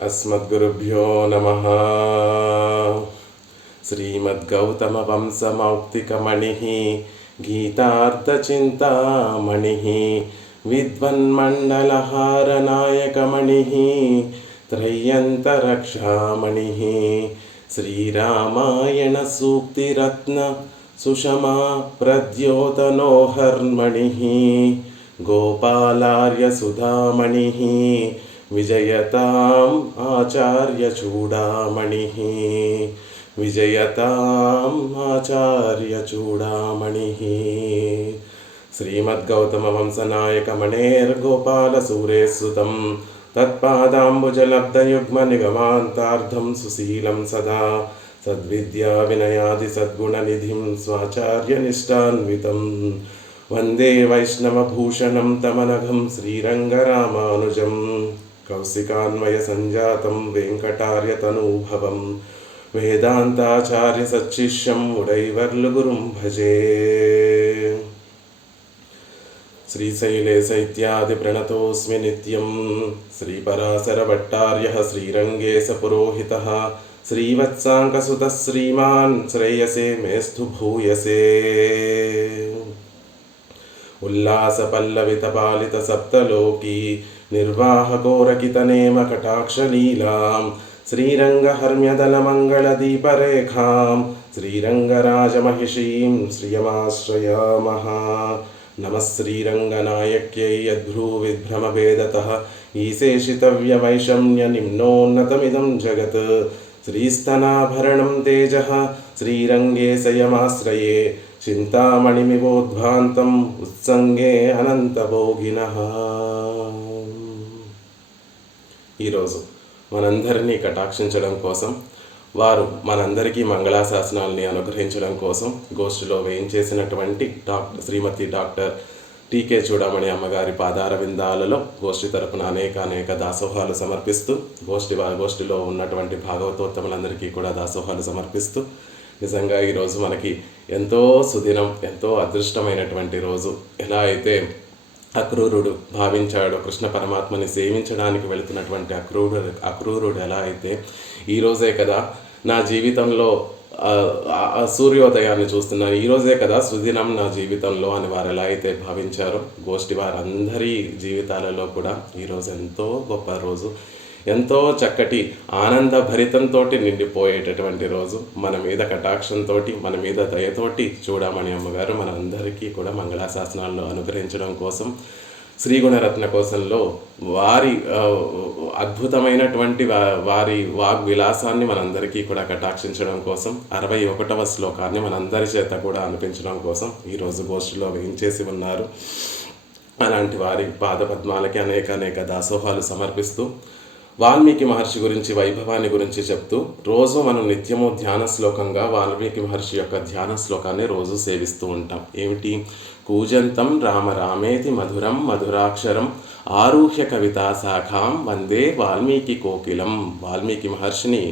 अस्मद्गुरुभ्यो नमः। श्रीमद्गौतमवंशमौक्तिकमणिः गीतार्थचिन्तामणिः विद्वन्मण्डलहारनायकमणिः त्रय्यन्तरक्षामणिः श्रीरामायणसूक्तिरत्न सुषमा प्रद्योतनोहर्मणिः गोपालार्यसुधामणिः विजयताम् आचार्यचूडामणिः विजयताम् आचार्यचूडामणिः। श्रीमद्गौतमवंशनायकमणेर्गोपालसूरेः तत्पादाम्बुजलब्धयुग्मनिगमान्तार्धं सुशीलं सदा सद्विद्याविनयादिसद्गुणनिधिं स्वाचार्यनिष्ठान्वितं वन्दे वैष्णवभूषणं तमनघं श्रीरङ्गरामानुजं कौशिकान्वयसञ्जातं वेङ्कटार्यतनूभवं वेदान्ताचार्यसच्शिष्यं उडैवर्लुगुरुं भजे। श्रीशैलेश इत्यादि प्रणतोऽस्मि नित्यं श्रीपराशरभट्टार्यः श्रीरङ्गेशपुरोहितः श्रीवत्साङ्कसुतः श्रीमान् श्रेयसे मेस्तु भूयसे। उल्लासपल्लवितपालितसप्तलोकी निर्वाहकोरकितनेमकटाक्षलीलां श्रीरङ्गहर्म्यदलमङ्गलदीपरेखां श्रीरङ्गराजमहिषीं श्रियमाश्रयामः। नमः श्रीरङ्गनायक्यै यद्भ्रूविभ्रमभेदतः ईशेषितव्यवैषम्यनिम्नोन्नतमिदं जगत् श्रीस्तनाभरणं तेजः श्रीरङ्गेशयमाश्रये చింతామణిమివోద్భాంతం ఉత్సంగే అనంతభోగినః। ఈరోజు మనందరినీ కటాక్షించడం కోసం, వారు మనందరికీ మంగళాశాసనాల్ని అనుగ్రహించడం కోసం గోష్ఠిలో వేయించేసినటువంటి శ్రీమతి డాక్టర్ టీకే చూడమణి అమ్మగారి పాదార విందాలలో గోష్ఠి తరపున అనేక దాసోహాలు సమర్పిస్తూ గోష్ఠిలో ఉన్నటువంటి భాగవతోత్తములందరికీ కూడా దాసోహాలు సమర్పిస్తూ, నిజంగా ఈరోజు మనకి ఎంతో సుదినం, ఎంతో అదృష్టమైనటువంటి రోజు. ఎలా అయితే అక్రూరుడు భావించాడు కృష్ణ పరమాత్మని సేవించడానికి వెళుతున్నటువంటి అక్రూరుడు ఎలా అయితే ఈరోజే కదా నా జీవితంలో సూర్యోదయాన్ని చూస్తున్నాను, ఈరోజే కదా సుదినం నా జీవితంలో అని వారు ఎలా అయితే భావించారో, గోష్ఠి వారందరి జీవితాలలో కూడా ఈరోజు ఎంతో గొప్ప రోజు, ఎంతో చక్కటి ఆనందభరితంతో నిండిపోయేటటువంటి రోజు. మన మీద కటాక్షంతో, మన మీద దయతోటి చూడమని అమ్మగారు మనందరికీ కూడా మంగళాశాసనాల్లో అనుగ్రహించడం కోసం, శ్రీగుణరత్న కోశంలో వారి అద్భుతమైనటువంటి వారి వాగ్విలాసాన్ని మనందరికీ కూడా కటాక్షించడం కోసం 61వ శ్లోకాన్ని మనందరి చేత కూడా అనిపించడం కోసం ఈరోజు గోష్ఠిలో వేయించేసి ఉన్నారు. అలాంటి వారి పాదపద్మాలకి అనేక దాసోహాలు సమర్పిస్తూ, వాల్మీకి మహర్షి గురించి, వైభవాన్ని గురించి చెప్తూ, రోజు మనం నిత్యము ధ్యాన శ్లోకంగా వాల్మీకి మహర్షి యొక్క ధ్యాన శ్లోకాన్ని రోజు సేవిస్తూ ఉంటాం. ఏమిటి? కూజంతం రామ రామేతి మధురం మధురాక్షరం ఆరుహ్య కవితా శాఖాం వందే వాల్మీకి కోకిలం. వాల్మీకి మహర్షిని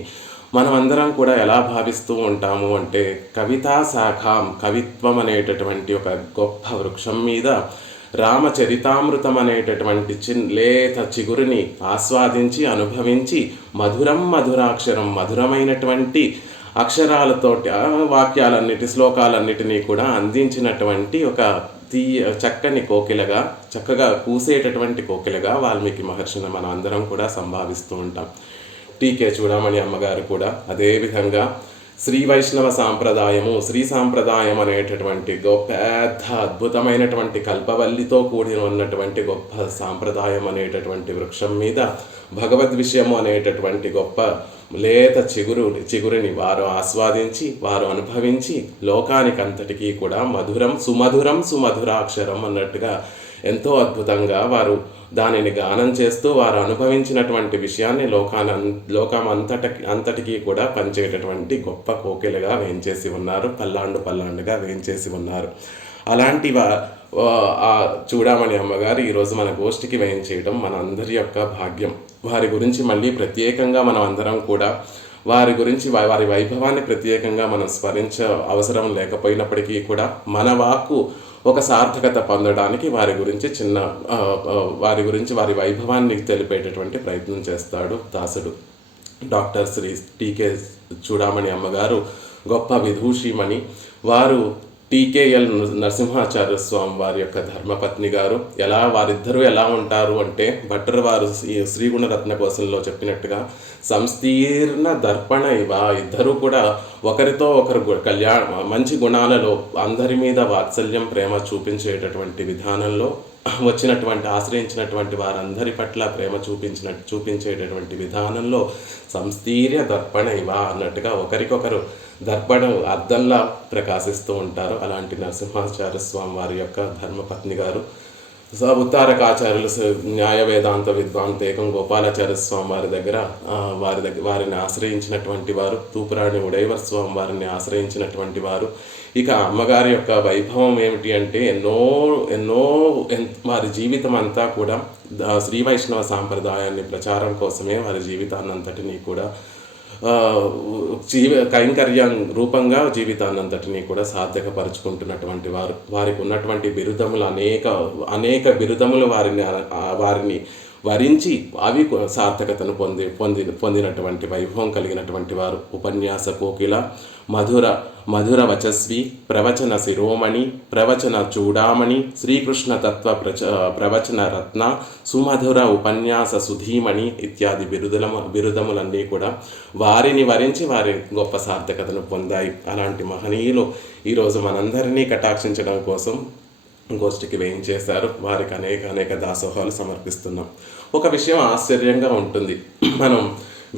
మనమందరం కూడా ఎలా భావిస్తూ ఉంటాము అంటే, కవితా శాఖాం, కవిత్వం అనేటటువంటి ఒక గొప్ప వృక్షం మీద రామచరితామృతం అనేటటువంటి లేత చిగురుని ఆస్వాదించి అనుభవించి, మధురం మధురాక్షరం, మధురమైనటువంటి అక్షరాలతోటి వాక్యాలన్నిటి, శ్లోకాలన్నిటినీ కూడా అందించినటువంటి ఒక చక్కని కోకిలగా, చక్కగా కూసేటటువంటి కోకిలగా వాల్మీకి మహర్షిని మనం అందరం కూడా సంభావిస్తూ ఉంటాం. టీకే చూడమణి అమ్మగారు కూడా అదేవిధంగా శ్రీ వైష్ణవ సాంప్రదాయము, శ్రీ సాంప్రదాయం అనేటటువంటి గొప్ప అద్భుతమైనటువంటి కల్పవల్లితో కూడి ఉన్నటువంటి గొప్ప సాంప్రదాయం అనేటటువంటి వృక్షం మీద భగవద్ విషయము అనేటటువంటి గొప్ప లేత చిగురుని వారు ఆస్వాదించి, వారు అనుభవించి, లోకానికంతటికీ కూడా మధురం సుమధురాక్షరం అన్నట్టుగా ఎంతో అద్భుతంగా వారు దానిని గానం చేస్తూ, వారు అనుభవించినటువంటి విషయాన్ని లోకం అంతటికీ కూడా పంచేటటువంటి గొప్ప కోకిలగా వేయించేసి ఉన్నారు, పల్లాండుగా వేయించేసి ఉన్నారు. అలాంటి చూడమని అమ్మగారు ఈరోజు మన గోష్ఠికి వేయించేయడం మన అందరి యొక్క భాగ్యం. వారి గురించి మళ్ళీ ప్రత్యేకంగా మనం అందరం కూడా వారి గురించి, వారి వైభవాన్ని ప్రత్యేకంగా మనం స్మరించ అవసరం లేకపోయినప్పటికీ కూడా మన వాక్కు ఒక సార్థకత పొందడానికి వారి గురించి వారి వైభవాన్ని తెలిపేటటువంటి ప్రయత్నం చేస్తాడు దాసుడు. డాక్టర్ శ్రీ టీకే చూడామణి అమ్మగారు గొప్ప విదూషిమణి. వారు టీకేఎల్ నరసింహాచార్య స్వామి వారి యొక్క ధర్మపత్ని గారు. వారిద్దరూ ఎలా ఉంటారు అంటే, భట్టర్ వారు శ్రీగుణరత్న కోశంలో చెప్పినట్టుగా సంస్థీర్ణ దర్పణ ఇద్దరూ కూడా ఒకరితో ఒకరు మంచి గుణాలలో అందరి మీద వాత్సల్యం ప్రేమ చూపించేటటువంటి విధానంలో ఆశ్రయించినటువంటి వారందరి పట్ల ప్రేమ చూపించేటటువంటి విధానంలో సంస్థీర్య దర్పణ అన్నట్టుగా ఒకరికొకరు దర్పణ అద్దంలా ప్రకాశిస్తూ ఉంటారు. అలాంటి నరసింహాచార్య స్వామి వారి యొక్క ధర్మపత్ని గారు. ఉత్తారకాచార్యులు న్యాయ వేదాంత విద్వాంతేకం గోపాలాచార్య స్వామి వారిని ఆశ్రయించినటువంటి వారు. తూపురాణి ఉడైవర్ స్వామి వారిని ఆశ్రయించినటువంటి వారు. ఇక అమ్మగారి యొక్క వైభవం ఏమిటి అంటే, ఎన్నో వారి జీవితం అంతా కూడా శ్రీ వైష్ణవ సాంప్రదాయాన్ని ప్రచారం కోసమే వారి జీవితాన్నంతటినీ కూడా కైంకర్యం రూపంగా జీవితాన్నంతటినీ కూడా సార్థకపరుచుకుంటున్నటువంటి వారు. వారికి ఉన్నటువంటి బిరుదములు అనేక బిరుదములు వారిని వరించి అవి సార్థకతను పొందినటువంటి వైభవం కలిగినటువంటి వారు. ఉపన్యాస కోకిల, మధుర వచస్వి, ప్రవచన శిరోమణి, ప్రవచన చూడామణి, శ్రీకృష్ణ తత్వ ప్రవచన రత్న, సుమధుర ఉపన్యాస సుధీమణి ఇత్యాది బిరుదములన్నీ కూడా వారిని వరించి వారి గొప్ప సార్థకతను పొందాయి. అలాంటి మహనీయులు ఈరోజు మనందరినీ కటాక్షించడం కోసం గోష్ఠికి వేయించేశారు. వారికి అనేక దాసోహాలు సమర్పిస్తున్నాం. ఒక విషయం ఆశ్చర్యంగా ఉంటుంది. మనం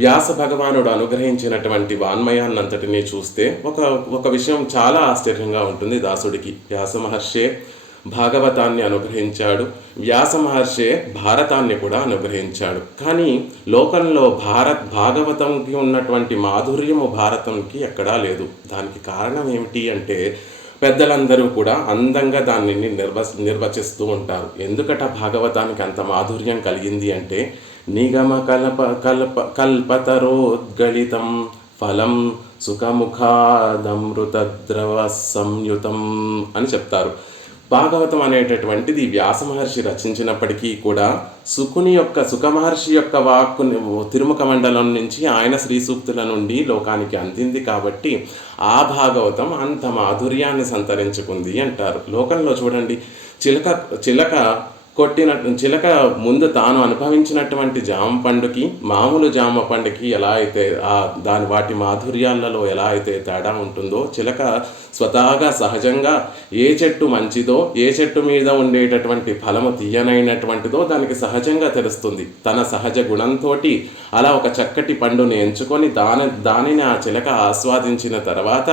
వ్యాస భగవానుడు అనుగ్రహించినటువంటి వాన్మయాన్నంతటినీ చూస్తే ఒక విషయం చాలా ఆశ్చర్యంగా ఉంటుంది. దాసుడికి వ్యాస మహర్షే భాగవతాన్ని అనుగ్రహించాడు, వ్యాస మహర్షే భారతాన్ని కూడా అనుగ్రహించాడు. కానీ లోకంలో భాగవతంకి ఉన్నటువంటి మాధుర్యము భారతంకి ఎక్కడా లేదు. దానికి కారణం ఏమిటి అంటే, పెద్దలందరూ కూడా అందంగా దాన్ని నిర్వచిస్తూ ఉంటారు. ఎందుకట భాగవతానికి అంత మాధుర్యం కలిగింది అంటే, నిగమ కల్పతరోద్గళితం ఫలం సుఖముఖాదమృతద్రవ సంయుతం అని చెప్తారు. భాగవతం అనేటటువంటిది వ్యాస మహర్షి రచించినప్పటికీ కూడా సుఖమహర్షి యొక్క వాక్కుని తిరుముఖ మండలం నుంచి ఆయన శ్రీ సూక్తుల నుండి లోకానికి అందింది కాబట్టి ఆ భాగవతం అంత మాధుర్యాన్ని సంతరించుకుంది అంటారు. లోకంలో చూడండి, చిలక ముందు తాను అనుభవించినటువంటి జామ పండుకి మామూలు జామ పండుకి ఎలా అయితే వాటి మాధుర్యాలలో ఎలా అయితే తేడా ఉంటుందో, చిలక స్వతహాగా సహజంగా ఏ చెట్టు మంచిదో, ఏ చెట్టు మీద ఉండేటటువంటి ఫలము తీయనైనటువంటిదో దానికి సహజంగా తెలుస్తుంది. తన సహజ గుణంతో అలా ఒక చక్కటి పండుని ఎంచుకొని దానిని ఆ చిలక ఆస్వాదించిన తర్వాత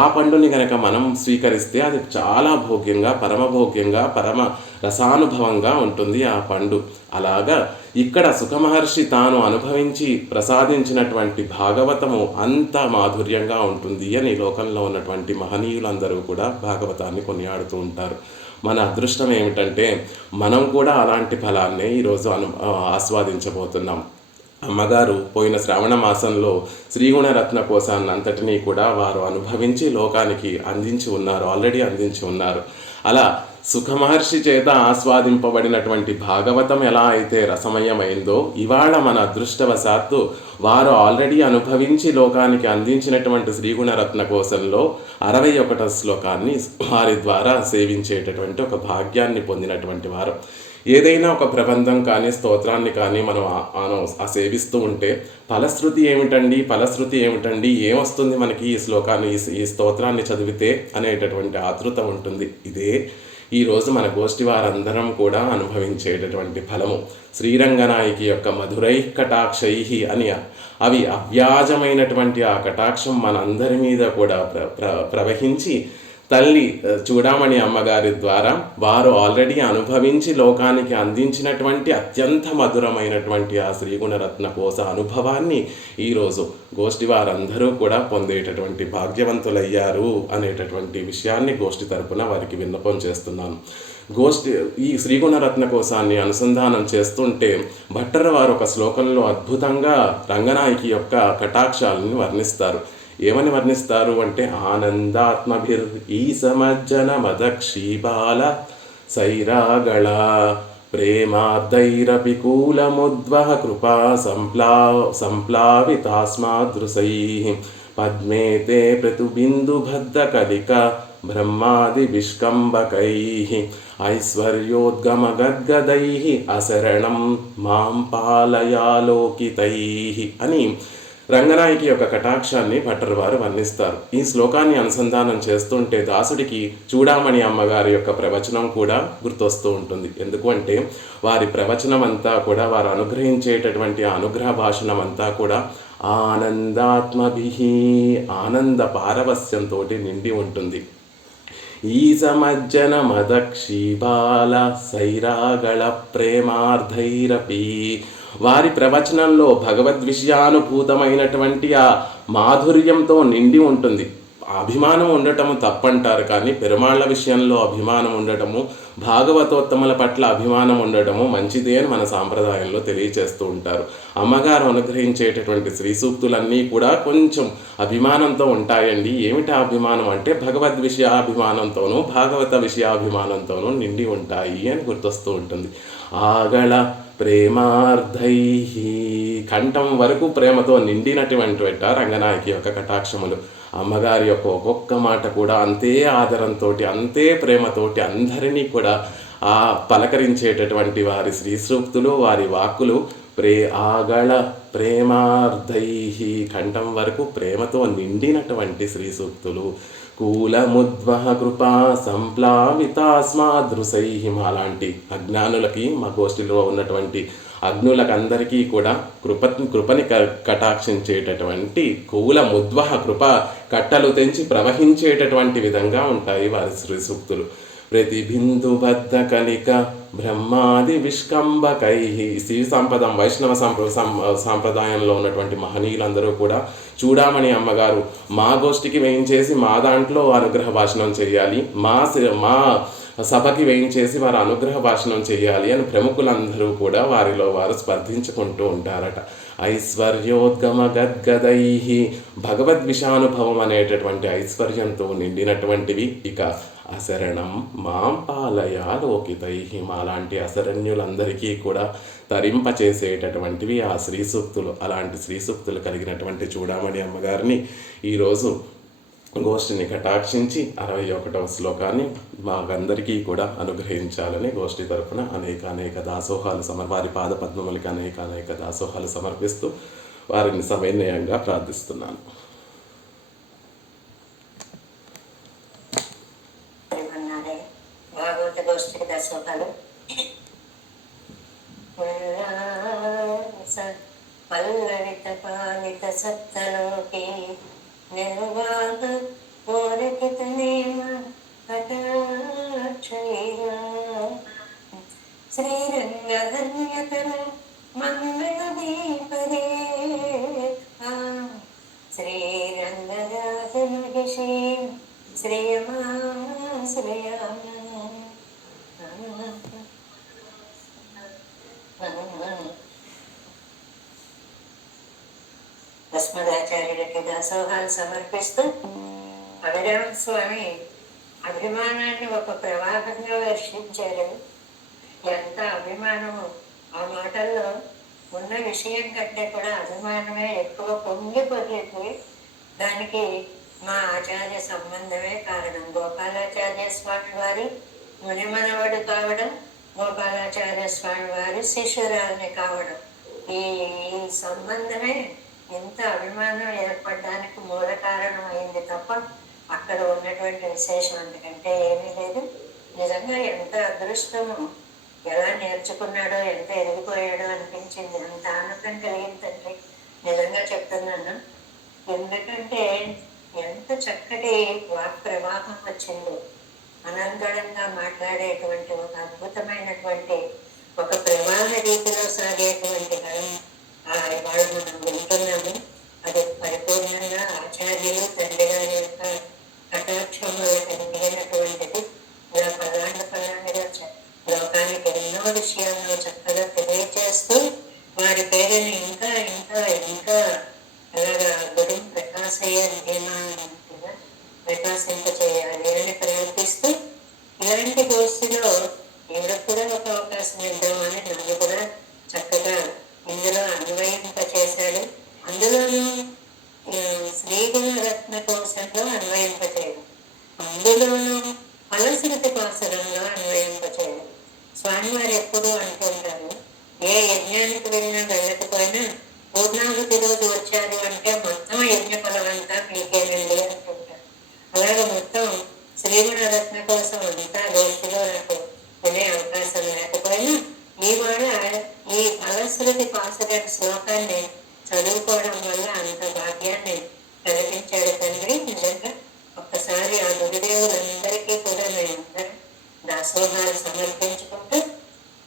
ఆ పండుని కనుక మనం స్వీకరిస్తే అది చాలా భోగ్యంగా, పరమభోగ్యంగా, పరమ రసానుభవంగా ఉంటుంది ఆ పండు. అలాగా ఇక్కడ సుఖమహర్షి తాను అనుభవించి ప్రసాదించినటువంటి భాగవతము అంత మాధుర్యంగా ఉంటుంది అని లోకంలో ఉన్నటువంటి మహనీయులందరూ కూడా భాగవతాన్ని కొనియాడుతూ ఉంటారు. మన అదృష్టం ఏమిటంటే మనం కూడా అలాంటి ఫలాన్నే ఈరోజు ఆస్వాదించబోతున్నాం. అమ్మగారు పోయిన శ్రావణ మాసంలో శ్రీగుణరత్న కోశాన్ని అంతటినీ కూడా వారు అనుభవించి లోకానికి ఆల్రెడీ అందించి ఉన్నారు. అలా సుఖమహర్షి చేత ఆస్వాదింపబడినటువంటి భాగవతం ఎలా అయితే రసమయమైందో, ఇవాళ మన అదృష్టవశాత్తు వారు ఆల్రెడీ అనుభవించి లోకానికి అందించినటువంటి శ్రీగుణరత్న కోశంలో 61వ శ్లోకాన్ని వారి ద్వారా సేవించేటటువంటి ఒక భాగ్యాన్ని పొందినటువంటి వారు. ఏదైనా ఒక ప్రబంధం కానీ స్తోత్రాన్ని కానీ మనం సేవిస్తూ ఉంటే ఫలశ్రుతి ఏమిటండి, ఏమొస్తుంది మనకి ఈ శ్లోకాన్ని, ఈ స్తోత్రాన్ని చదివితే అనేటటువంటి ఆతృత ఉంటుంది. ఇదే ఈరోజు మన గోష్ఠి వారందరం కూడా అనుభవించేటటువంటి ఫలము. శ్రీరంగనాయకి యొక్క మధురై కటాక్షై అని అవి అవ్యాజమైనటువంటి ఆ కటాక్షం మనందరి మీద కూడా ప్రవహించి తల్లి చూడామణి అమ్మగారి ద్వారా వారు ఆల్రెడీ అనుభవించి లోకానికి అందించినటువంటి అత్యంత మధురమైనటువంటి ఆ శ్రీగుణరత్న కోశ అనుభవాన్ని ఈరోజు గోష్ఠి వారందరూ కూడా పొందేటటువంటి భాగ్యవంతులయ్యారు అనేటటువంటి విషయాన్ని గోష్ఠి తరపున వారికి విన్నపం చేస్తున్నాను. ఈ శ్రీగుణరత్న కోశాన్ని అనుసంధానం చేస్తుంటే భట్టర్ వారు ఒక శ్లోకంలో అద్భుతంగా రంగనాయకి యొక్క కటాక్షాలను వర్ణిస్తారు. ఏమని వర్ణిస్తారు అంటే ఆనందాత్మభిర్ ఈ సమజ్జన మదక్షీబాల సైరాగళ ప్రేమార్ధైరపి కూలముద్వహ కృపా సంప్లావితాస్మాదృశై పద్మే తే ప్రతుబిందుబద్ధకలిక బ్రహ్మాది విష్కంబకై ఐశ్వర్యోద్గమగద్గదై అశరణం మాం పాలయాలోకితై అని రంగనాయకి యొక్క కటాక్షాన్ని భట్టర్ వారు వర్ణిస్తారు. ఈ శ్లోకాన్ని అనుసంధానం చేస్తుంటే దాసుడికి చూడామణి అమ్మగారి యొక్క ప్రవచనం కూడా గుర్తొస్తూ ఉంటుంది. ఎందుకు అంటే వారి ప్రవచనం అంతా కూడా, వారు అనుగ్రహించేటటువంటి అనుగ్రహ భాషణం అంతా కూడా ఆనందాత్మభిహి, ఆనంద పారవస్యంతో నిండి ఉంటుంది. ఈ సమజ్జన మదక్షీబాల సైరాగళ ప్రేమార్ధైరపి, వారి ప్రవచనంలో భగవద్విషయానుభూతమైనటువంటి ఆ మాధుర్యంతో నిండి ఉంటుంది. అభిమానం ఉండటము తప్పంటారు, కానీ పెరుమాళ్ల విషయంలో అభిమానం ఉండటము, భాగవతోత్తముల పట్ల అభిమానం ఉండటము మంచిదే అని మన సాంప్రదాయంలో తెలియచేస్తూ ఉంటారు. అమ్మగారు అనుగ్రహించేటటువంటి శ్రీ సూక్తులన్నీ కూడా కొంచెం అభిమానంతో ఉంటాయండి. ఏమిటి అభిమానం అంటే భగవద్ విషయాభిమానంతోనూ భాగవత విషయాభిమానంతోనూ నిండి ఉంటాయి అని గుర్తొస్తూ ఉంటుంది. ఆగళ ప్రేమార్ధై, కంఠం వరకు ప్రేమతో నిండినటువంటి రంగనాయకి యొక్క కటాక్షములు. అమ్మగారి యొక్క ఒక్కొక్క మాట కూడా అంతే ఆదరంతో, అంతే ప్రేమతోటి అందరినీ కూడా ఆ పలకరించేటటువంటి వారి శ్రీ సూక్తులు, వారి వాక్కులు ఆగళ ప్రేమార్ధై, కంఠం వరకు ప్రేమతో నిండినటువంటి శ్రీ సూక్తులు. కూలముద్వహ కృపా సంప్లావితాస్మాదృశై, అలాంటి అజ్ఞానులకి, మా గోష్ఠిలో ఉన్నటువంటి అగ్నులకందరికీ కూడా కృపని కటాక్షించేటటువంటి కూలముద్వహ కృప, కట్టలు తెంచి ప్రవహించేటటువంటి విధంగా ఉంటాయి వారి శ్రీ సూక్తులు. ప్రతిబిందుబద్ధ కలిక బ్రహ్మాది విష్కంబకై, శ్రీ సంపదం వైష్ణవ సాంప్రదాయంలో ఉన్నటువంటి మహనీయులందరూ కూడా చూడామణి అమ్మగారు మా గోష్ఠికి వేయించేసి మా దాంట్లో అనుగ్రహ భాషణం చేయాలి, మా సభకి వేయించేసి వారు అనుగ్రహ భాషణం చేయాలి అని ప్రముఖులందరూ కూడా వారిలో వారు స్పర్ధించుకుంటూ ఉంటారట. ఐశ్వర్యోద్గమ గద్గదై, భగవద్విషానుభవం అనేటటువంటి ఐశ్వర్యంతో నిండినటువంటివి. ఇక అశరణం మాం పాలయాలోకితై, మాలాంటి అశరణ్యులందరికీ కూడా తరింపచేసేటటువంటివి ఆ శ్రీ సూక్తులు. అలాంటి శ్రీ సూక్తులు కలిగినటువంటి చూడామణి అమ్మగారిని ఈరోజు గోష్ఠిని కటాక్షించి 61వ శ్లోకాన్ని మాకందరికీ కూడా అనుగ్రహించాలని గోష్ఠి తరఫున అనేక దాసోహాలు వారి పాదపద్మములకి అనేక దాసోహాలు సమర్పిస్తూ వారిని సవినయంగా ప్రార్థిస్తున్నాను. పల్లవిత పాలిత సప్తలోకే నిర్వాహ కోరికిత నేమ కటాక్షలీలా శ్రీరంగధన్యతర మంగళ దీపరే శ్రీరంగరాజమహిషీ శ్రేయమా శ్రేయామ భస్మదాచార్యులకి దాసోహాలు సమర్పిస్తూ అభిరామ స్వామి అభిమానాన్ని ఒక ప్రవాహంగా వర్షించారు. ఎంత అభిమానము! ఆ మాటల్లో ఉన్న విషయం కంటే కూడా అభిమానమే ఎక్కువ పొంగిపోయేది. దానికి మా ఆచార్య సంబంధమే కారణం. గోపాలాచార్య స్వామి వారి మునిమనవడు కావడం, గోపాలాచార్య స్వామి వారి శిష్యురాల్ని కావడం, ఈ సంబంధమే ఎంత అభిమానం ఏర్పడడానికి మూల కారణం అయింది తప్ప అక్కడ ఉన్నటువంటి విశేషం అంతకంటే ఏమీ లేదు. నిజంగా ఎంత అదృష్టమో, ఎలా నేర్చుకున్నాడో, ఎంత ఎదిగిపోయాడో అనిపించింది. అంత ఆనందం కలిగిందంటే నిజంగా చెప్తున్నాను. ఎందుకంటే ఎంత చక్కటి వాక్ ప్రవాహం వచ్చిందో, అనంతరంగా మాట్లాడేటువంటి ఒక అద్భుతమైనటువంటి ఒక ప్రవాహ రీతిలో సాగేటువంటి గణం వాళ్ళు మనం వింటున్నాము. అది పరిపూర్ణంగా ఆచార్యులు తండ్రి గారి యొక్క కటాక్షంలో కలిగినటువంటిది. ఇలా పల్లాండుగా లోకానికి ఎన్నో విషయాలను చక్కగా తెలియచేస్తూ వారి పేరుని ఇంకా ఇంకా ఇంకా అలాగా గుడి ప్రకాశయ్య ఇందులో అన్వయింపచేశాడు. అందులోనూ శ్రీగుణరత్న కోశంలో అన్వయింపచేయడు, అందులోనూ ఫలశ్రుతి పాసరంలో అన్వయింపచేయడు. స్వామివారు ఎప్పుడు అంటుంటారు, ఏ యజ్ఞానికి వెళ్ళినా వెళ్ళకపోయినా పూర్ణాహుతి రోజు వచ్చారు అంటే మొత్తం యజ్ఞ ఫలమంతా మీకేనండి అంటుంటారు. అలాగే మొత్తం శ్రీగుణరత్న కోసం అంతా గోష్ఠిలో నాకు వినే అవకాశం లేకపోయినా ఈవాడు ఈ ఫలశ్రుతి పాసర శ్లోకాన్ని చదువుకోవడం వల్ల అంత భాగ్యాన్ని కలిగించాడు తండ్రి. నిజంగా ఒక్కసారి ఆ గురుదేవులందరికీ కూడా మేమందరం దాసోహాలు సమర్పించుకుంటూ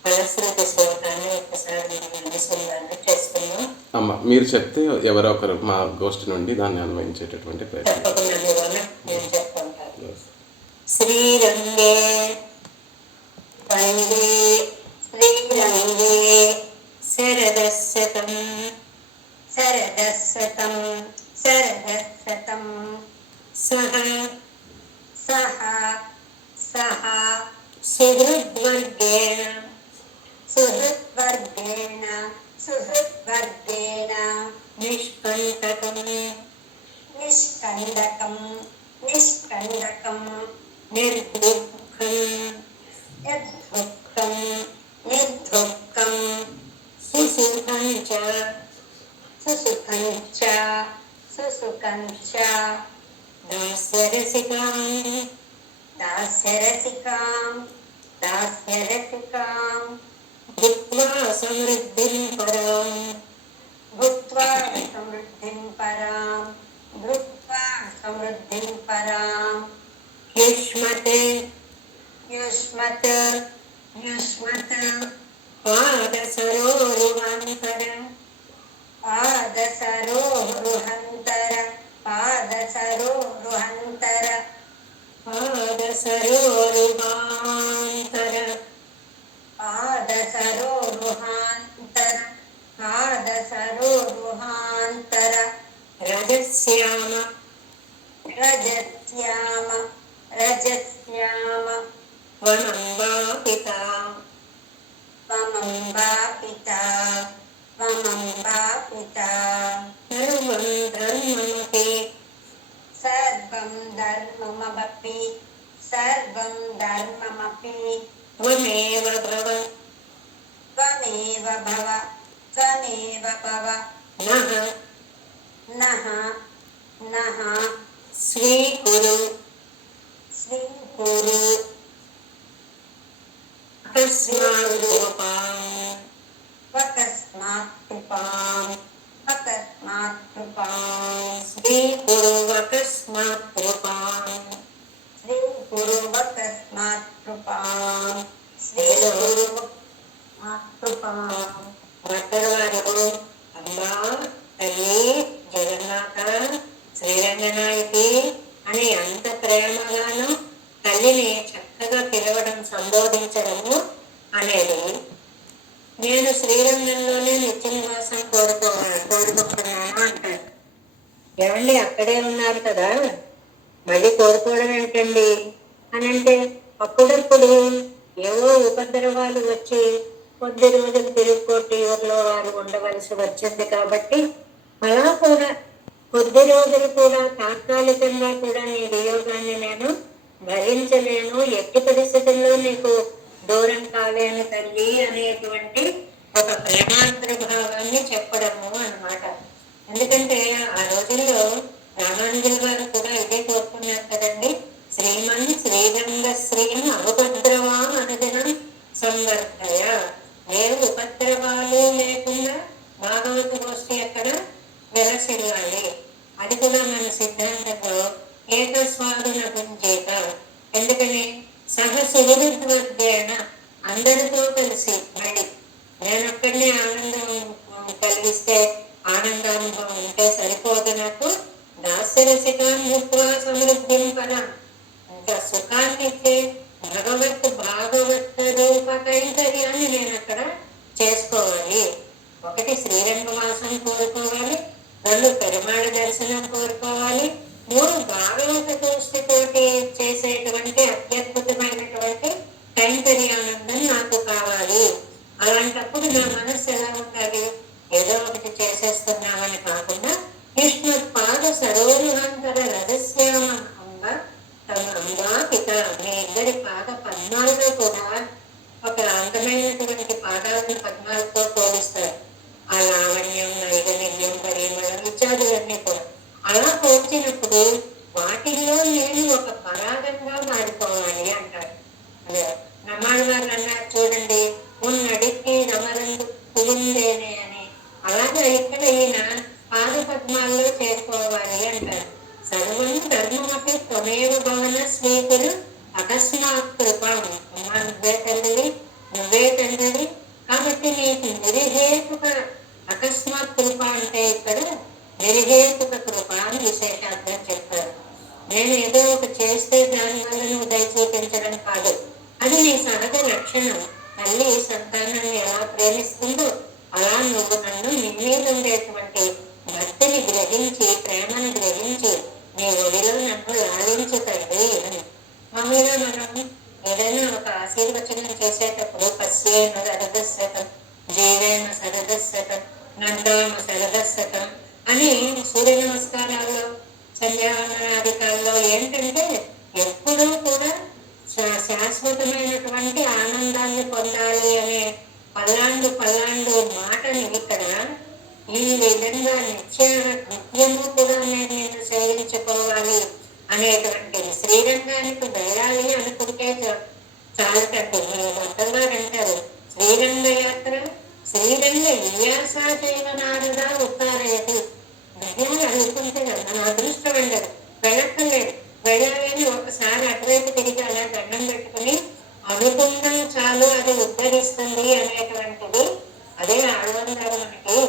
ఫలశ్రుతి శ్లోకాన్ని ఒక్కసారి అనుసంధానం చేసుకున్నాం. అమ్మ మీరు చెప్తే ఎవరో ఒకరు మా గోష్ఠి నుండి దాన్ని అన్వయించేటటువంటి ప్రయత్నం. తప్పకుండా మీరు నేను చెప్పుకుంటాను. శ్రీరంగే వందే శ్రీరంగే శరదశతం శరదశతం శరదశతం సహ సహ సహ సుహృద్వర్గేణ సుహృద్వర్గేణ సుహృద్వర్గేణ నిష్కంటకం నిష్కండకం నిష్కండకం నిర్దుఃఖం నిర్దుఃఖం నిర్దుఃఖం సుసుఖం చ సుసుఖం చ సుసుఖం చ దాస్యరసికాం దాస్యరసికాం దాస్యరసికాం భుక్త్వా సమృద్ధిం పరాం భుక్త్వా సమృద్ధిం పరాం భుక్త్వా సమృద్ధిం పరాం యుష్మతే యుష్మత్ యుష్మత్ పాదసరోరుహంతర పాదసరోరుహంతర పాదసరోరుహంతర పాదసరోరుహాంతర పాదసరోరుహాంతర పాదసరోరుహాంతర రజస్యామ రజస్యామ రజస్యామ త్వమంబాపితా త్వమంబాపితా త్వమంబాపితా సర్వం ధర్మమపి సర్వం ధర్మమపి సర్వం ధర్మమపి త్వమేవ భవ త్వమేవ భవ త్వమేవ భవ నః నః నః స్వీకురు స్వీకురు అకస్మాత్ కృపాం అకస్మాత్ కృపాం అకస్మాత్ కృపాం స్వీకురు అకస్మాత్ కృపాం స్వీకురు అకస్మాత్ కృపాం స్వీకురు కృపాం. భక్తవారు అమ్మా తల్లి జగన్నాథ శ్రీరంగనాయకి అని అంత ప్రేమగాను తల్లిని చక్కగా పిలవడం సంబోధించడము అనేది నేను శ్రీరంగంలోనే నిత్య నివాసం కోరుకుంటున్నాను అంటారు. ఏమండి అక్కడే ఉన్నారు కదా మళ్ళీ కోరుకోవడం ఏంటండి అని అంటే అప్పుడప్పుడు ఏవో ఉపద్రవాలు వచ్చి కొద్ది రోజులు తిరుగుకోటి ఊర్లో వారు ఉండవలసి వచ్చింది కాబట్టి అలా కూడా కొద్ది రోజులు కూడా తాత్కాలికంగా కూడా నీ వియోగాన్ని నేను భరించలేను, ఎట్టి పరిస్థితుల్లో నీకు దూరం కాలేని తల్లి అనేటువంటి ఒక ప్రేమాంతర భావాన్ని చెప్పడము అన్నమాట. ఎందుకంటే ఆ రోజుల్లో రామానుజుల గారు కూడా ఇదే కోరుకున్నారు కదండి, శ్రీమన్ శ్రీరంగ శ్రీం ఉపద్రవా అనుదినం సంవర్ధయ. నేను ఉపద్రవాలు లేకుండా భాగవత గోష్ఠి అక్కడ వెలసిల్లాలి. అది కూడా మన సిద్ధాంతంలో ఏకస్వాదున గుంజేత. ఎందుకని సహసుహృద్వర్గేణ అందరితో కలిసి మళ్ళీ నేనొక్కడిని ఆనందం కలిగిస్తే ఆనందానుభవం ఉంటే సరిపోదు, నాకు దాస్యరసికాన్ని భుక్త్వా సమృద్ధిం పరాం. ఇంకా సుఖాన్ని ఇచ్చే భాగవత్ రూప కైంకర్యాన్ని నేను అక్కడ చేసుకోవాలి. ఒకటి శ్రీరంగవాసం కోరుకోవాలి, రెండు పెరుమాళ దర్శనం కోరుకోవాలి, మూడు భాగవత గోష్ఠితోటి చేసేటువంటి అత్యద్భుతమైనటువంటి కైంకర్యానందం నాకు కావాలి. అలాంటప్పుడు నా మనస్సు ఎలా ఉండాలి, లేనే అని. అలాగే ఇక్కడ ఈయన పాద పద్మాల్లో చేరుకోవాలి అంటారు. సర్వం ధర్మమపి త్వమేవ భవన స్వీకులు అకస్మాత్ కృపం. అమ్మా నువ్వే తండ్రివి, నువ్వే తండ్రివి, కాబట్టి నీకు నిర్హేతుక అకస్మాత్ కృప అంటే ఇక్కడ నిర్హేతుక కృప అని విశేషార్థం చెప్తారు. నేను ఏదో ఒక చేస్తే దానివల్ల నువ్వు దయ చూపించడం కాదు, అది నీ సహజ లక్షణం. తల్లి సంతానాన్ని ఎలా ప్రేమిస్తుందో అలా నువ్వు నన్ను నీ మీద ఉండేటువంటి భక్తిని గ్రహించి, ప్రేమను గ్రహించి నీ ఒడిలో నన్ను లాలించుతండి అని. మామూలుగా మనం ఏదైనా ఒక ఆశీర్వచనం చేసేటప్పుడు పశ్యేన సరదశతం, జీవేన సరదశతం, నందామ సరదశతం అని సూర్య నమస్కారాల్లో సంధ్యావందనాధికారుల్లో ఏంటంటే ఎప్పుడూ కూడా శాశ్వతమైనటువంటి ఆనందాన్ని పొందాలి అనే పల్లాండు మాటని ఇక్కడ ఈ విధంగా నిత్యము కూడా నేను సేవించుకోవాలి అనేటువంటి శ్రీరంగానికి వెళ్ళాలి అనుకుంటే చాలకండి. మీ భర్తలు గారు అంటారు, శ్రీరంగ యాత్ర శ్రీరంగ విన్యాసాచైన నారదా ఉత్తారయతి. విజయాలు అనుకుంటే కదా మన అదృష్టం ఉండదు, వెళ్ళక్కర్లేదు. వెళ్ళాలని ఒకసారి అటువైపు తిరిగి అలా దండం పెట్టుకుని అనుకున్నాం చాలు, అది ఉద్ధరిస్తుంది అనేటువంటిది. అదే ఆడవారు మనకి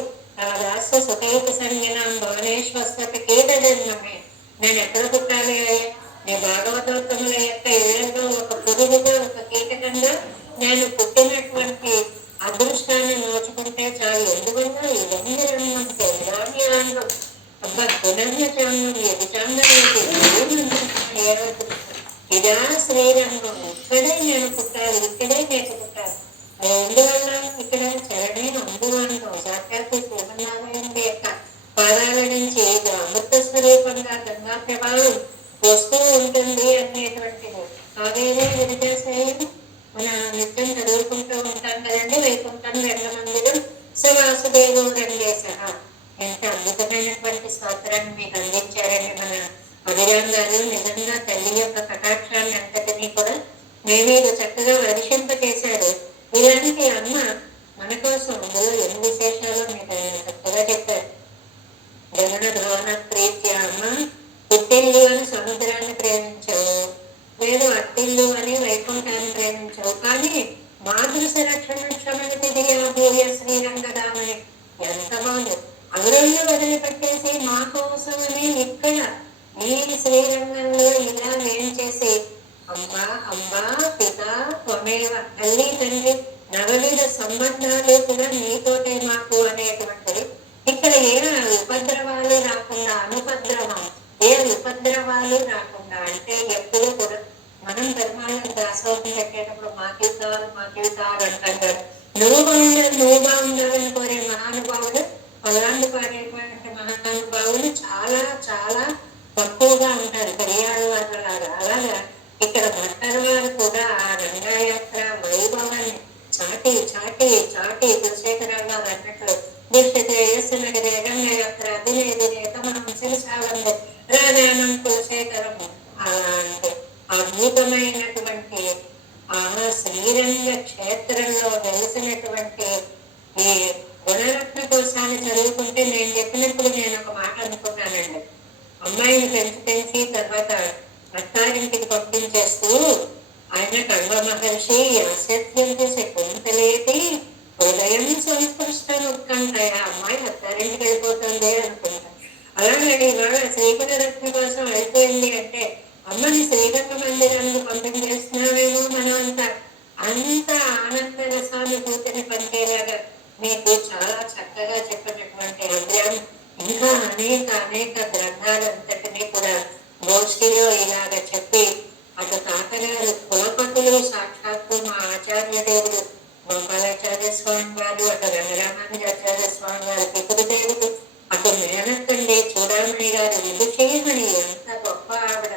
రాష్ట్ర సుఖైక సంజ్ఞానం భువనేశ్వస్వతి కీట జన్మమే. నేను ఎక్కడ పుట్టాలి? నీ భాగవతోత్తముల యొక్క ఇళ్లలో ఒక పురుగుగా, ఒక కీటకంగా నేను పుట్టినటువంటి అదృష్టాన్ని నోచుకుంటే చాలు. ఎందువల్ల ఇవన్నీ రమ్మంటే విరామ్యాంగం అబ్బా పునర్యచాంగం ఎదిచాంగేది ఇదా శ్రీరంగం. ఇక్కడే నేను పుట్టాలి, ఇక్కడే నేను పుట్టాలి. ఎందువల్ల ఇక్కడ చరణే అందువల్ల సాక్షాత్ శ్రీమన్నారాయణుడి యొక్క పాదాల నుంచి అమృత స్వరూపంగా గంగా ప్రభావం వస్తూ ఉంటుంది అనేటువంటిది. కావేరే విరజాశయం మన నిత్యం చదువుకుంటూ ఉంటాం కదండి. వైకుంఠం రంగమందిరం సవాసుదేవు రంగేశ. ఎంత అద్భుతమైనటువంటి స్తోత్రాన్ని మీకు అందించారండి మన అభిరామ్ గారు. నిజంగా తల్లి యొక్క కటాక్షాన్ని అంతటినీ కూడా మీరు చక్కగా వర్షింపచేశారు. ఇలాంటి అమ్మ మన కోసం అందులో ఎన్ని విశేషాలు మీకు చక్కగా చెప్పారు. జగన ధ్రువన ప్రీత్య అమ్మ పుట్టిల్లు అని సముద్రాన్ని ప్రేమించావు, లేదు అత్తిల్లు అని వైకుంఠాన్ని ప్రేమించావు, కానీ మాతృశ రక్షణ క్షమణితి భూయ శ్రీరంగదామని ఎంత బాగుంది. అవరుళ్ళు వదిలిపెట్టేసి మా కోసమని ఇక్కడ ఈ శ్రీరంగంలో ఇలా నేను చేసి అమ్మా అమ్మా పిత త్వమేవ, తల్లి తండ్రి నవవిధ సంబంధాలు కూడా నీతోటే మాకు అనేటువంటిది. ఇక్కడ ఏ ఉపద్రవాలు రాకుండా, అనుపద్రవం ఏ ఉపద్రవాలు రాకుండా అంటే ఎప్పుడు కూడా మనం ధర్మాలను దాసోహం పెట్టేటప్పుడు మాకితారు అంటారు. నువ్వు బాగుండాలని కోరే మహానుభావులు, పలాండు పాడేటువంటి మహానుభావులు చాలా చాలా తక్కువగా ఉంటారు పెరియాడు వారులాగా. అలాగా ఇక్కడ భర్తల వారు కూడా ఆ రంగయాత్ర వైభవాన్ని చాటి చాటి చాటి కులశేఖరరావు గారు అన్నట్లు దీక్షితేయస్సునగరే రంగయాత్ర అధినేత మనం శిరసాలంలో రాజానం కులశేఖరం. అలాంటి అద్భుతమైనటువంటి ఆ శ్రీరంగ క్షేత్రంలో వెలిసినటువంటి ఈ గుణరత్న కోశాన్ని చదువుకుంటే నేను చెప్పినప్పుడు నేను ఒక మాట అనుకున్నానండి. అమ్మాయిని పెంచి తర్వాత అత్తారింటికి పంపించేస్తూ ఆయన కణ్వ మహర్షి అసత్యం చేసే కొంతలేటి హృదయం సంస్పృష్టం ఉత్కంఠ, అమ్మాయి అత్తారింటికి వెళ్ళిపోతుంది అనుకుంటా. అలాగే ఇవాళ శ్రీగుణరత్న కోసం అయిపోయింది అంటే అమ్మని శ్రీరంగ మందిరానికి పంపించేస్తున్నామేమో మనం అంత ఆనంద రసానుభూతిని పంచేలాగా మీకు చాలా చక్కగా చెప్పినటువంటి అధ్యాయం. ఇంకా అనేక గ్రంథాలంతటినీ కూడా గోష్ఠిలో ఇలాగ చెప్పి అటు తాతగారు కులపతులు సాక్షాత్తు మా ఆచార్య దేవుడు గోపాలాచార్య స్వామి వారు, అటు రంగరామానుజాచార్య స్వామి వారు పితృదేవుడు, అటు మేనత్తండి చూడామణి గారు విభుషేమణి, ఎంత గొప్ప ఆవిడ.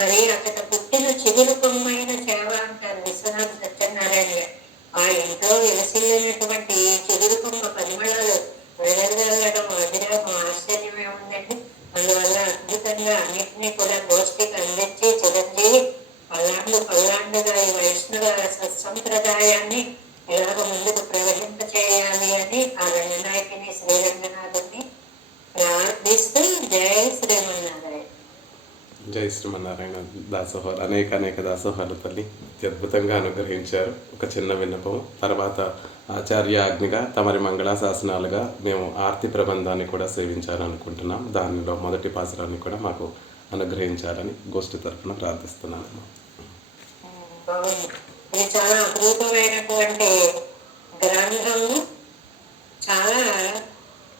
మరి అక్కడ పుట్టిన చిగురు కొమ్మైన సేవ అంటారు విశ్వనాథ సత్యనారాయణ గారు. ఆ ఇంట్లో విలసిల్లినటువంటి చిగురు కొమ్మ పరిమళాలు వెళ్ళడం అభిరామం ఆశ్చర్యమే ఉందండి. అందువల్ల అద్భుతంగా అన్నింటినీ కూడా గోష్ఠికి అందించి చిరంజీవి పల్లాండుగా ఈ వైష్ణవ సత్సంప్రదాయాన్ని ఇలాగ ముందుకు ప్రవహింప చేయాలి అని ఆ రంగనాయకుని శ్రీరంగనాథుని ప్రార్థిస్తూ జై శ్రీమన్నారాయణ. జై శ్రీమన్నారాయణ. దాసోహాలు అనేక దాసోహాలు తల్లి అద్భుతంగా అనుగ్రహించారు. ఒక చిన్న విన్నపం, తర్వాత ఆచార్య ఆజ్ఞగా తమరి మంగళాశాసనాలుగా మేము ఆర్తి ప్రబంధాన్ని కూడా సేవించాలనుకుంటున్నాం. దానిలో మొదటి పాసరాన్ని కూడా మాకు అనుగ్రహించాలని గోష్ఠి తరఫున ప్రార్థిస్తున్నాను. బాగుంది. ఇది చాలా అద్భుతమైనటువంటి గ్రంథము. చాలా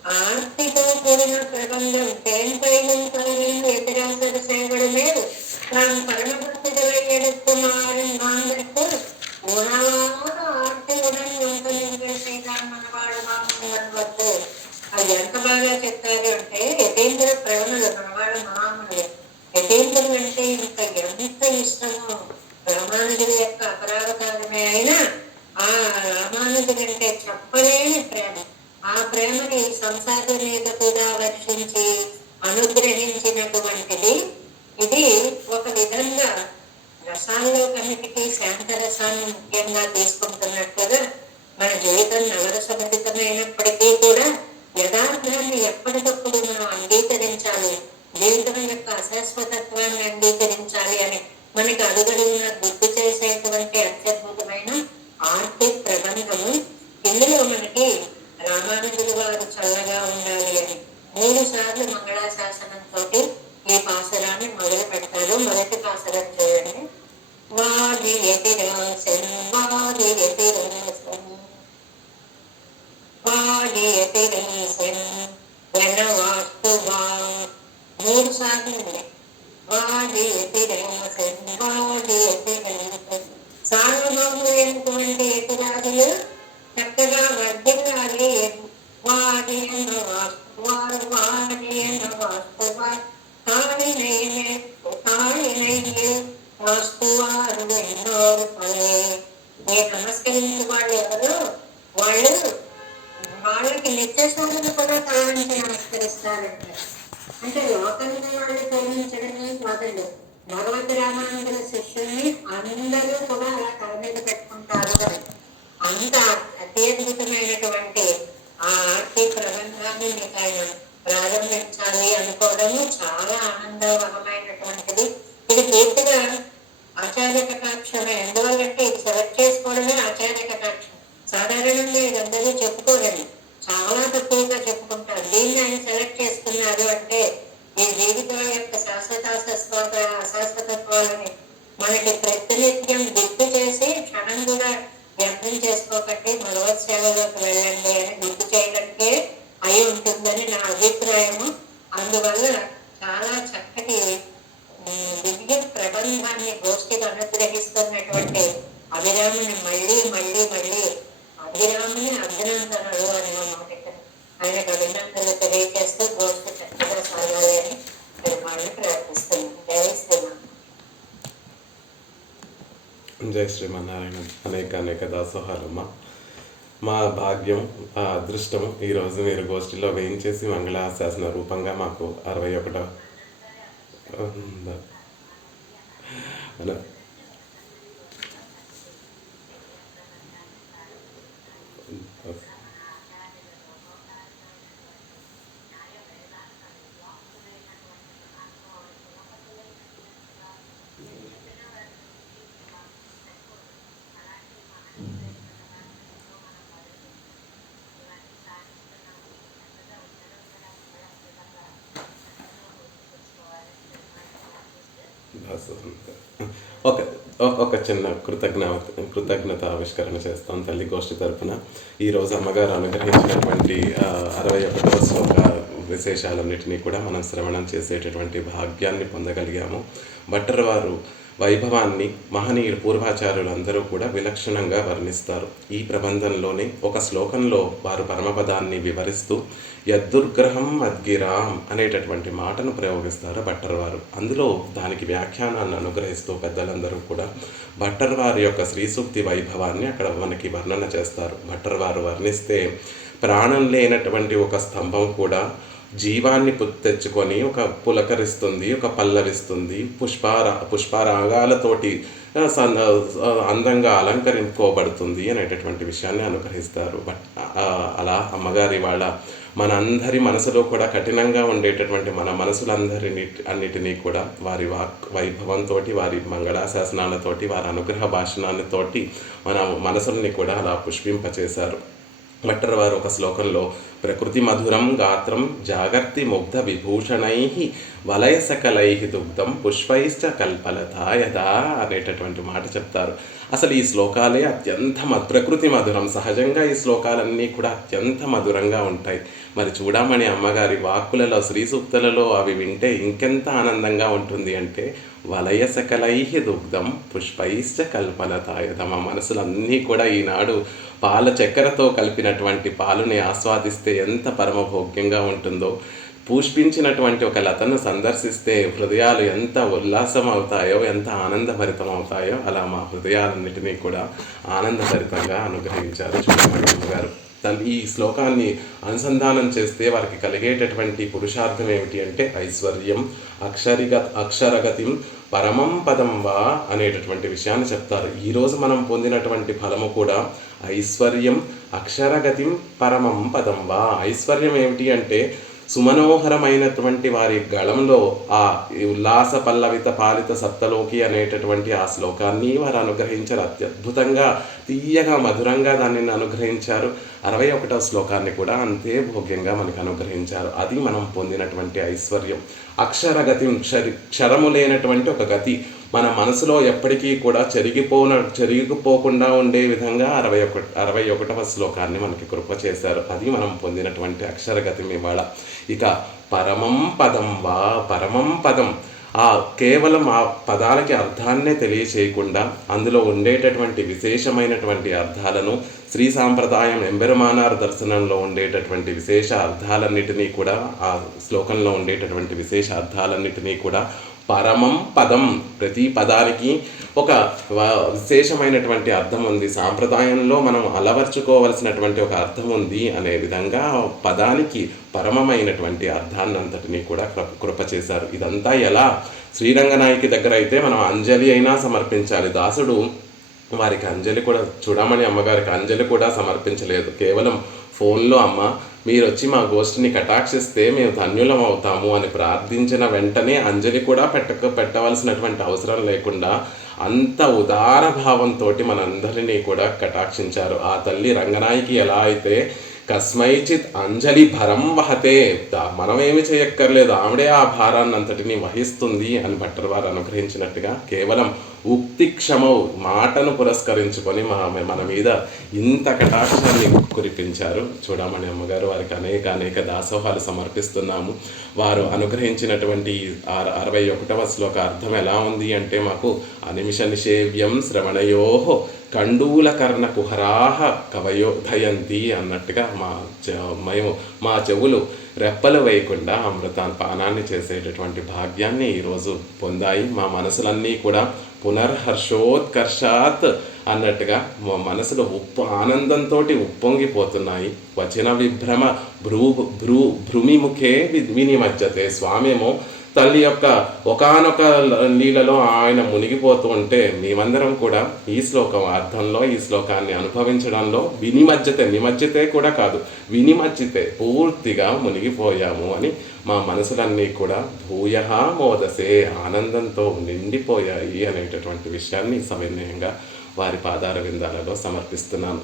ఆర్తితో కూడిన ప్రబంధం. దేనిపై ఎతిరాసర సేవడు లేదు తాను పరమభక్తుడై ఎడుతున్నాడు నాందకు గుణవాద ఆర్తియుడని వంకలించే శ్రీరామనవాడు మామూలు. అది ఎంత బాగా చెప్తారు అంటే యతీంద్ర ప్రవణుడు మనవాడు మహామునుడు. యతీంద్రుడు అంటే ఇంత ఎంత ఇష్టమో రామానుజుడి యొక్క అపరావతారమే అయినా ఆ రామానుజుడు అంటే చెప్పలేని ప్రేమ. ఆ ప్రేమని సంసార మీద కూడా వర్షించి అనుగ్రహించినటువంటిది. ఇది ఒక విధంగా రసాల్లో కన్నిటికీ శాంతరసాన్ని ముఖ్యంగా తీసుకుంటున్నట్టుగా మన జీవితం నవరసభరితమైనప్పటికీ కూడా యథార్థాన్ని ఎప్పటికప్పుడు మనం అంగీకరించాలి. జీవితం యొక్క అశాశ్వతత్వాన్ని అంగీకరించాలి అని మనకి అడుగడుగున గుర్తు చేసేటువంటి అత్యద్భుతమైన ఆర్తి ప్రబంధము. ఇందులో మనకి రామానుజులు వారు చల్లగా ఉండాలి అని 3 సార్లు మంగళాశాసనంతో ఈ పాసరాన్ని మొదలు పెడతారు. మొదటి పాసరం చూడండి. వాది ఎతిరాసన్ వాది ఎతిరాసన్ వాది ఎతిరాసన్ వనవాస్తువా 3 సార్లు ఉంది. వాది ఎతిరాసన్ వాది ఎతిరాసన్ సార్వభౌములు అయినటువంటి ఎతిరాజులు చక్కగా వర్ధిల్లాలి. వాడి వారు వాడి వాస్తువ కాళినైనే వాస్తువారు ఎన్నోరు పలే. నేను నమస్కరించిన వాళ్ళు ఎవరు? వాళ్ళు వాళ్ళకి నిత్యశాలను కూడా కావాలని నమస్కరిస్తారంట. అంటే లోకంలో వాళ్ళు ప్రేమించడమే మొదలు. భగవతి రామానందుల శిష్యుల్ని అందరూ కూడా అలా తల మీద పెట్టుకుంటారు అని. అంత అత్యద్భుతమైనటువంటి ఆ ఆర్తి ప్రబంధాన్ని మీకు ఆయన ప్రారంభించాలి అనుకోవడము చాలా ఆనందవహమైనటువంటిది. ఇది పూర్తిగా ఆచార్య కటాక్షమే. ఎందువల్లంటే ఇది సెలెక్ట్ చేసుకోవడమే ఆచార్య కటాక్షం. సాధారణంగా ఇది అందరూ చెప్పుకోరండి, చాలా తక్కువగా చెప్పుకుంటారు. దీన్ని ఆయన సెలెక్ట్ చేసుకున్నారు అంటే ఈ జీవితం యొక్క అశాశ్వతత్వాలని మనకి ప్రతినిత్యం గుర్తు చేసి క్షణం కూడా వ్యర్థం చేసుకోకండి, భగవత్ సేవలోకి వెళ్ళండి అని గుర్తు చేయడానికే అయి ఉంటుందని నా అభిప్రాయము. అందువల్ల చాలా చక్కటి దివ్య ప్రబంధాన్ని గోష్ఠికి అనుగ్రహిస్తున్నటువంటి అభిరాముని మళ్ళీ అభిరాముని అభినందనలు అని మాట ఆయనకు అభినందనలు తెలియజేస్తూ గోష్ఠి చక్కగా సాగాలి అని పెరుమాళ్ళని ప్రార్థిస్తున్నాను. జై శ్రీరామ్. జై శ్రీమన్నారాయణ. అనేక దాసోహాలమ్మ. మా భాగ్యం, ఆ అదృష్టం ఈరోజు మీరు గోష్ఠిలో వేయించేసి మంగళాశాసన రూపంగా మాకు 61వ ఒక చిన్న కృతజ్ఞత ఆవిష్కరణ చేస్తాం తల్లి గోష్ఠి తరఫున. ఈరోజు అమ్మగారు అనుగ్రహించినటువంటి 61వ శ్లోక విశేషాలన్నిటినీ కూడా మనం శ్రవణం చేసేటటువంటి భాగ్యాన్ని పొందగలిగాము. భట్టర్ వారు వైభవాన్ని మహనీయులు పూర్వాచార్యులందరూ కూడా విలక్షణంగా వర్ణిస్తారు. ఈ ప్రబంధంలోనే ఒక శ్లోకంలో వారు పరమపదాన్ని వివరిస్తూ యద్దుర్గ్రహం అద్గిరాం అనేటటువంటి మాటను ప్రయోగిస్తారు భట్టర్ వారు. అందులో దానికి వ్యాఖ్యానాన్ని అనుగ్రహిస్తూ పెద్దలందరూ కూడా భట్టర్ వారి యొక్క శ్రీసూక్తి వైభవాన్ని అక్కడ మనకి వర్ణన చేస్తారు. భట్టర్ వారు వర్ణిస్తే ప్రాణం లేనటువంటి ఒక స్తంభం కూడా జీవాన్ని తెచ్చుకొని ఒక పులకరిస్తుంది, ఒక పల్లవిస్తుంది, పుష్పరాగాలతోటి అందంగా అలంకరించుకోబడుతుంది అనేటటువంటి విషయాన్ని అనుగ్రహిస్తారు. బట్ అలా అమ్మగారి వాళ్ళ మనందరి మనసులో కూడా కఠినంగా ఉండేటటువంటి మన అన్నిటినీ కూడా వారి వైభవంతో, వారి మంగళాశాసనాలతోటి, వారి అనుగ్రహ భాషణాలతోటి మన మనసుల్ని కూడా అలా పుష్పింపచేశారు. భట్టర్ వారు ఒక శ్లోకంలో ప్రకృతి మధురం గాత్రం జాగర్తి ముగ్ధ విభూషణై వలయ సకలై దుగ్ధం పుష్పైశ్చ కల్పలతాయదా అనేటటువంటి మాట చెప్తారు. అసలు ఈ శ్లోకాలే అత్యంత ప్రకృతి మధురం. సహజంగా ఈ శ్లోకాలన్నీ కూడా అత్యంత మధురంగా ఉంటాయి. మరి చూడమని అమ్మగారి వాక్కులలో, శ్రీ సూక్తులలో అవి వింటే ఇంకెంత ఆనందంగా ఉంటుంది అంటే వలయ సకలై దుగ్ధం పుష్పైశ్చ కల్పలతాయద. మా మనసులన్నీ కూడా ఈనాడు పాల చక్కెరతో కలిపినటువంటి పాలుని ఆస్వాదిస్తే ఎంత పరమభోగ్యంగా ఉంటుందో, పుష్పించినటువంటి ఒక లతను సందర్శిస్తే హృదయాలు ఎంత ఉల్లాసం అవుతాయో, ఎంత ఆనందభరితం అవుతాయో, అలా మా హృదయాలన్నిటినీ కూడా ఆనందభరితంగా అనుగ్రహించారు చూడమణి గారు. ఈ శ్లోకాన్ని అనుసంధానం చేస్తే వారికి కలిగేటటువంటి పురుషార్థం ఏమిటి అంటే ఐశ్వర్యం అక్షరగతిం పరమం పదం వా అనేటటువంటి విషయాన్ని చెప్తారు. ఈరోజు మనం పొందినటువంటి ఫలము కూడా ఐశ్వర్యం అక్షరగతిం పరమం పదం వా. ఐశ్వర్యం ఏమిటి అంటే సుమనోహరమైనటువంటి వారి గళంలో ఆ ఉల్లాస పల్లవిత పాలిత సప్తలోకి అనేటటువంటి ఆ శ్లోకాన్ని వారు అనుగ్రహించారు. అత్యద్భుతంగా తీయగా మధురంగా దానిని అనుగ్రహించారు. 61వ శ్లోకాన్ని కూడా అంతే భోగ్యంగా మనకు అనుగ్రహించారు. అది మనం పొందినటువంటి ఐశ్వర్యం. అక్షరగతి క్షరము లేనటువంటి ఒక గతి మన మనసులో ఎప్పటికీ కూడా చెరిగిపోకుండా ఉండే విధంగా 61వ శ్లోకాన్ని మనకి కృప చేశారు. అది మనం పొందినటువంటి అక్షరగతి ఇవాళ. ఇక పరమం పదం వా. పరమం పదం కేవలం ఆ పదాలకి అర్థాన్నే తెలియచేయకుండా అందులో ఉండేటటువంటి విశేషమైనటువంటి అర్థాలను, శ్రీ సాంప్రదాయం ఎంబెరుమానార్ దర్శనంలో ఉండేటటువంటి విశేష అర్థాలన్నిటినీ కూడా, ఆ శ్లోకంలో ఉండేటటువంటి విశేష అర్థాలన్నిటినీ కూడా పరమం పదం, ప్రతి పదానికి ఒక విశేషమైనటువంటి అర్థం ఉంది, సాంప్రదాయంలో మనం అలవర్చుకోవలసినటువంటి ఒక అర్థం ఉంది అనే విధంగా పదానికి పరమమైనటువంటి అర్థాన్ని అంతటినీ కూడా కృప చేశారు. ఇదంతా ఎలా? శ్రీరంగనాయకి దగ్గర అయితే మనం అంజలి అయినా సమర్పించాలి. దాసుడు వారికి అంజలి కూడా, చూడమని అమ్మగారికి అంజలి కూడా సమర్పించలేదు. కేవలం ఫోన్లో అమ్మ మీరు వచ్చి మా గోష్ఠిని కటాక్షిస్తే మేము ధన్యులం అవుతాము అని ప్రార్థించిన వెంటనే అంజలి కూడా పెట్టవలసినటువంటి అవసరం లేకుండా అంత ఉదార భావంతో మనందరినీ కూడా కటాక్షించారు. ఆ తల్లి రంగనాయకి ఎలా అయితే కస్మైచిత్ అంజలి భరం వహతే, మనమేమి చేయక్కర్లేదు, ఆవిడే ఆ భారాన్ని అంతటిని వహిస్తుంది అని భట్టర్ వారు అనుగ్రహించినట్టుగా కేవలం ఉక్తి క్షమౌ, మాటను పురస్కరించుకొని మన మీద ఇంత కటాక్షాన్ని కురిపించారు. చూడమని అమ్మగారు వారికి అనేక దాసోహాలు సమర్పిస్తున్నాము. వారు అనుగ్రహించినటువంటి 61వ శ్లోక అర్థం ఎలా ఉంది అంటే, మాకు అనిమిష నిషేవ్యం శ్రవణయో కండూలకర్ణ కుహరాహ కవయోధయంతి అన్నట్టుగా మా చెవులు రెప్పలు వేయకుండా అమృతాన్ని పానాన్ని చేసేటటువంటి భాగ్యాన్ని ఈరోజు పొందాయి. మా మనసులన్నీ కూడా పునర్హర్షోత్కర్షాత్ అన్నట్టుగా మా మనసులో ఆనందంతో ఉప్పొంగిపోతున్నాయి. వచన విభ్రమ భ్రూమిముఖే వినిమజ్జతే. స్వామేమో తల్లి యొక్క ఒకానొక లీలలో ఆయన మునిగిపోతూ ఉంటే మేమందరం కూడా ఈ శ్లోకం అర్థంలో, ఈ శ్లోకాన్ని అనుభవించడంలో నిమజ్జతే కూడా కాదు, వినిమజ్జితే పూర్తిగా మునిగిపోయాము అని మా మనసులన్నీ కూడా భూయః మోదసే, ఆనందంతో నిండిపోయాయి అనేటటువంటి విషయాన్ని సవినయంగా వారి పాదార విందాలలో సమర్పిస్తున్నాను.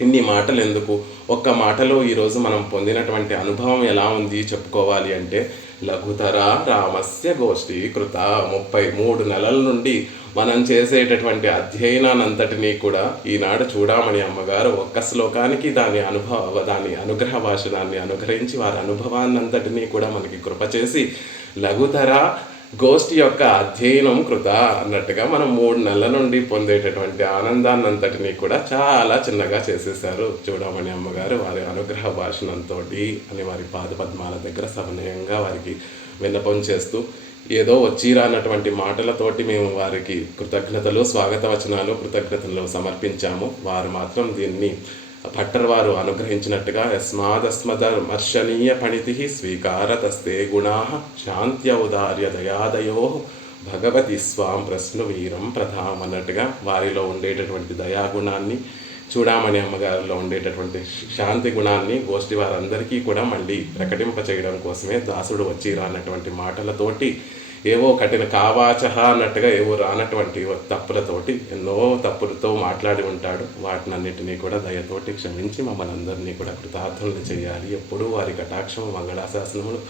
ఇన్ని మాటలు ఎందుకు, ఒక్క మాటలో ఈరోజు మనం పొందినటువంటి అనుభవం ఎలా ఉంది చెప్పుకోవాలి అంటే, లఘుతర రామస్య గోష్ఠి కృత 33 నెలల నుండి మనం చేసేటటువంటి అధ్యయనాన్నంతటినీ కూడా ఈనాడు చూడమని అమ్మగారు ఒక్క శ్లోకానికి దాని అనుగ్రహ భాషణాన్ని అనుగ్రహించి వారి అనుభవాన్నంతటినీ కూడా మనకి కృప చేసి లఘుతర గోష్ఠి యొక్క అధ్యయనం కృత అన్నట్టుగా మనం 3 నెలల నుండి పొందేటటువంటి ఆనందాన్నంతటినీ కూడా చాలా చిన్నగా చేసేసారు చూడమని అమ్మగారు వారి అనుగ్రహ భాషణంతో అని వారి పాదపద్మాల దగ్గర సవినయంగా వారికి విన్నపం చేస్తూ, ఏదో వచ్చిరానటువంటి మాటలతోటి మేము వారికి స్వాగత వచనాలు కృతజ్ఞతలు సమర్పించాము. వారు మాత్రం దీన్ని భట్టర్ వారు అనుగ్రహించినట్టుగా యస్మాదస్మదర్శనీయ పణితి స్వీకారతస్తే గుణా శాంత్యౌదార్య దయాదయో భగవతి స్వాం ప్రశ్ను వీరం ప్రధాం అన్నట్టుగా వారిలో ఉండేటటువంటి దయాగుణాన్ని, చూడామణి అమ్మగారిలో ఉండేటటువంటి శాంతి గుణాన్ని గోష్ఠి వారందరికీ కూడా మళ్ళీ ప్రకటింప చేయడం కోసమే దాసుడు వచ్చి రానటువంటి మాటలతోటి ఏవో కఠిన కావాచహ అన్నట్టుగా ఏవో రానటువంటి తప్పులతోటి ఎన్నో తప్పులతో మాట్లాడి ఉంటాడు. వాటినన్నిటినీ కూడా దయతోటి క్షమించి మమ్మల్ని అందరినీ కూడా కృతార్థులను చేయాలి. ఎప్పుడూ వారి కటాక్షము మంగళాశాసనములు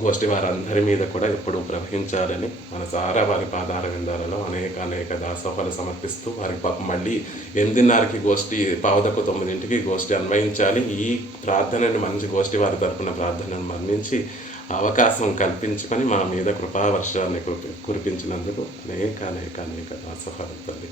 గోష్ఠి వారందరి మీద కూడా ఎప్పుడూ ప్రవహించాలని మనసారా వారి పాదార విందాలలో అనేక దాసోహాలు సమర్పిస్తూ వారికి పాపం మళ్ళీ 8:30కి గోష్ఠి, 8:45కి గోష్ఠి అన్వయించాలి. ఈ ప్రార్థనని మంచి గోష్ఠి వారి తరపున ప్రార్థనను మన్నించి అవకాశం కల్పించుకొని మా మీద కృపావర్షాన్ని కురిపించినందుకు అనేక దాసోహాలు తల్లి.